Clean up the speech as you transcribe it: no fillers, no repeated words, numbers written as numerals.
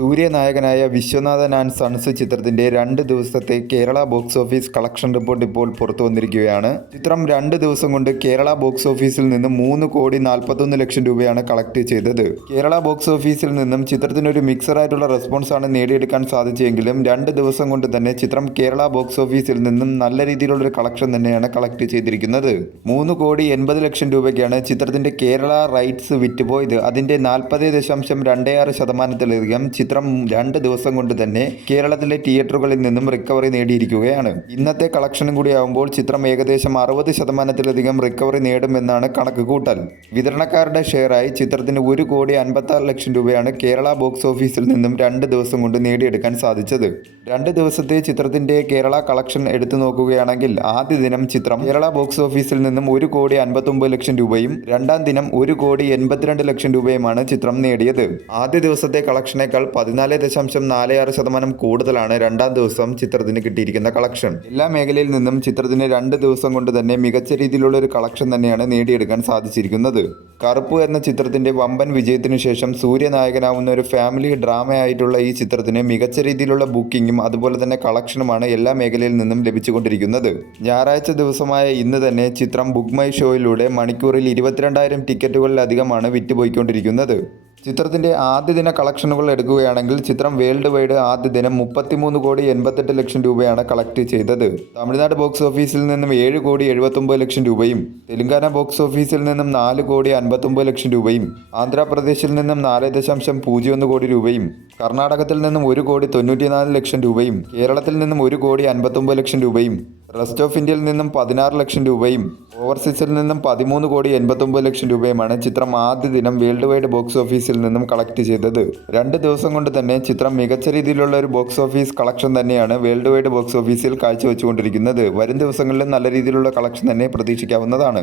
സൂര്യനായകനായ Viswanathan and sons ചിത്രത്തിന്റെ 2 ദിവസത്തെ Kerala box office collection report ഇപ്പോൾ പുറത്തു വന്നിരിക്കുകയാണ്. ചിത്രം 2 ദിവസം കൊണ്ട് കേരള ബോക്സ് ഓഫീസിൽ നിന്നും 3,41,00,000 രൂപയാണ് കളക്ട് ചെയ്തത്. കേരള ബോക്സ് ഓഫീസിൽ നിന്നും ചിത്രത്തിനൊരു മിക്സറായിട്ടുള്ള റെസ്പോൺസ് ആണ് നേടിയെടുക്കാൻ സാധിച്ചെങ്കിലും 2 ദിവസം കൊണ്ട് തന്നെ ചിത്രം കേരള ബോക്സ് ഓഫീസിൽ നിന്നും നല്ല രീതിയിലുള്ളൊരു കളക്ഷൻ തന്നെയാണ് കളക്ട് ചെയ്തിരിക്കുന്നത്. 3,80,00,000 രൂപയ്ക്കാണ് ചിത്രത്തിന്റെ കേരള റൈറ്റ്സ് വിറ്റുപോയത്. അതിന്റെ 40.26%-ലധികം ചിത്രം 2 ദിവസം കൊണ്ട് തന്നെ കേരളത്തിലെ തിയേറ്ററുകളിൽ നിന്നും റിക്കവറി നേടിയിരിക്കുകയാണ്. ഇന്നത്തെ കളക്ഷനും കൂടി ആകുമ്പോൾ ചിത്രം ഏകദേശം 60%-ലധികം റിക്കവറി നേടുമെന്നാണ് കണക്ക് കൂട്ടൽ. വിതരണക്കാരുടെ ഷെയറായി ചിത്രത്തിന് 1,56,00,000 രൂപയാണ് കേരള ബോക്സ് ഓഫീസിൽ നിന്നും 2 ദിവസം കൊണ്ട് നേടിയെടുക്കാൻ സാധിച്ചത്. 2 ദിവസത്തെ ചിത്രത്തിന്റെ കേരള കളക്ഷൻ എടുത്തു നോക്കുകയാണെങ്കിൽ ആദ്യ ദിനം ചിത്രം കേരള ബോക്സ് ഓഫീസിൽ നിന്നും 1,59,00,000 രൂപയും രണ്ടാം ദിനം 1,82,00,000 രൂപയുമാണ് ചിത്രം നേടിയത്. ആദ്യ ദിവസത്തെ കളക്ഷനേക്കാൾ 14.46% കൂടുതലാണ് രണ്ടാം ദിവസം ചിത്രത്തിന് കിട്ടിയിരിക്കുന്ന കളക്ഷൻ. എല്ലാ മേഖലയിൽ നിന്നും ചിത്രത്തിന് 2 ദിവസം കൊണ്ട് തന്നെ മികച്ച രീതിയിലുള്ള ഒരു കളക്ഷൻ തന്നെയാണ് നേടിയെടുക്കാൻ സാധിച്ചിരിക്കുന്നത്. കറുപ്പ് എന്ന ചിത്രത്തിന്റെ വമ്പൻ വിജയത്തിനു ശേഷം സൂര്യനായകനാവുന്ന ഒരു ഫാമിലി ഡ്രാമയായിട്ടുള്ള ഈ ചിത്രത്തിന് മികച്ച രീതിയിലുള്ള ബുക്കിങ്ങും അതുപോലെ തന്നെ കളക്ഷനുമാണ് എല്ലാ മേഖലയിൽ നിന്നും ലഭിച്ചുകൊണ്ടിരിക്കുന്നത്. ഞായറാഴ്ച ദിവസമായ ഇന്ന് തന്നെ ചിത്രം ബുക്ക് മൈ ഷോയിലൂടെ മണിക്കൂറിൽ 22,000 ടിക്കറ്റുകളിലധികമാണ് വിറ്റുപോയിക്കൊണ്ടിരിക്കുന്നത്. ചിത്രത്തിന്റെ ആദ്യ ദിന കളക്ഷനുകൾ എടുക്കുകയാണെങ്കിൽ ചിത്രം വേൾഡ് വൈഡ് ആദ്യ ദിനം 33,88,00,000 രൂപയാണ് കളക്ട് ചെയ്തത്. തമിഴ്നാട് ബോക്സ് ഓഫീസിൽ നിന്നും 7,79,00,000 രൂപയും തെലങ്കാന ബോക്സ് ഓഫീസിൽ നിന്നും 4,59,00,000 രൂപയും ആന്ധ്രാപ്രദേശിൽ നിന്നും 4.01 കോടി രൂപയും കർണാടകത്തിൽ നിന്നും 1,94,00,000 രൂപയും കേരളത്തിൽ നിന്നും 1,59,00,000 രൂപയും റെസ്റ്റ് ഓഫ് ഇന്ത്യയിൽ നിന്നും 16,00,000 രൂപയും ഓവർസീസിൽ നിന്നും 13,89,00,000 രൂപയുമാണ് ചിത്രം ആദ്യ ദിനം വേൾഡ് വൈഡ് ബോക്സ് ഓഫീസിൽ നിന്നും കളക്ട് ചെയ്തത്. 2 ദിവസം കൊണ്ട് തന്നെ ചിത്രം മികച്ച രീതിയിലുള്ള ഒരു ബോക്സ് ഓഫീസ് കളക്ഷൻ തന്നെയാണ് വേൾഡ് വൈഡ് ബോക്സ് ഓഫീസിൽ കാഴ്ചവെച്ചുകൊണ്ടിരിക്കുന്നത്. വരും ദിവസങ്ങളിലും നല്ല രീതിയിലുള്ള കളക്ഷൻ തന്നെ പ്രതീക്ഷിക്കാവുന്നതാണ്.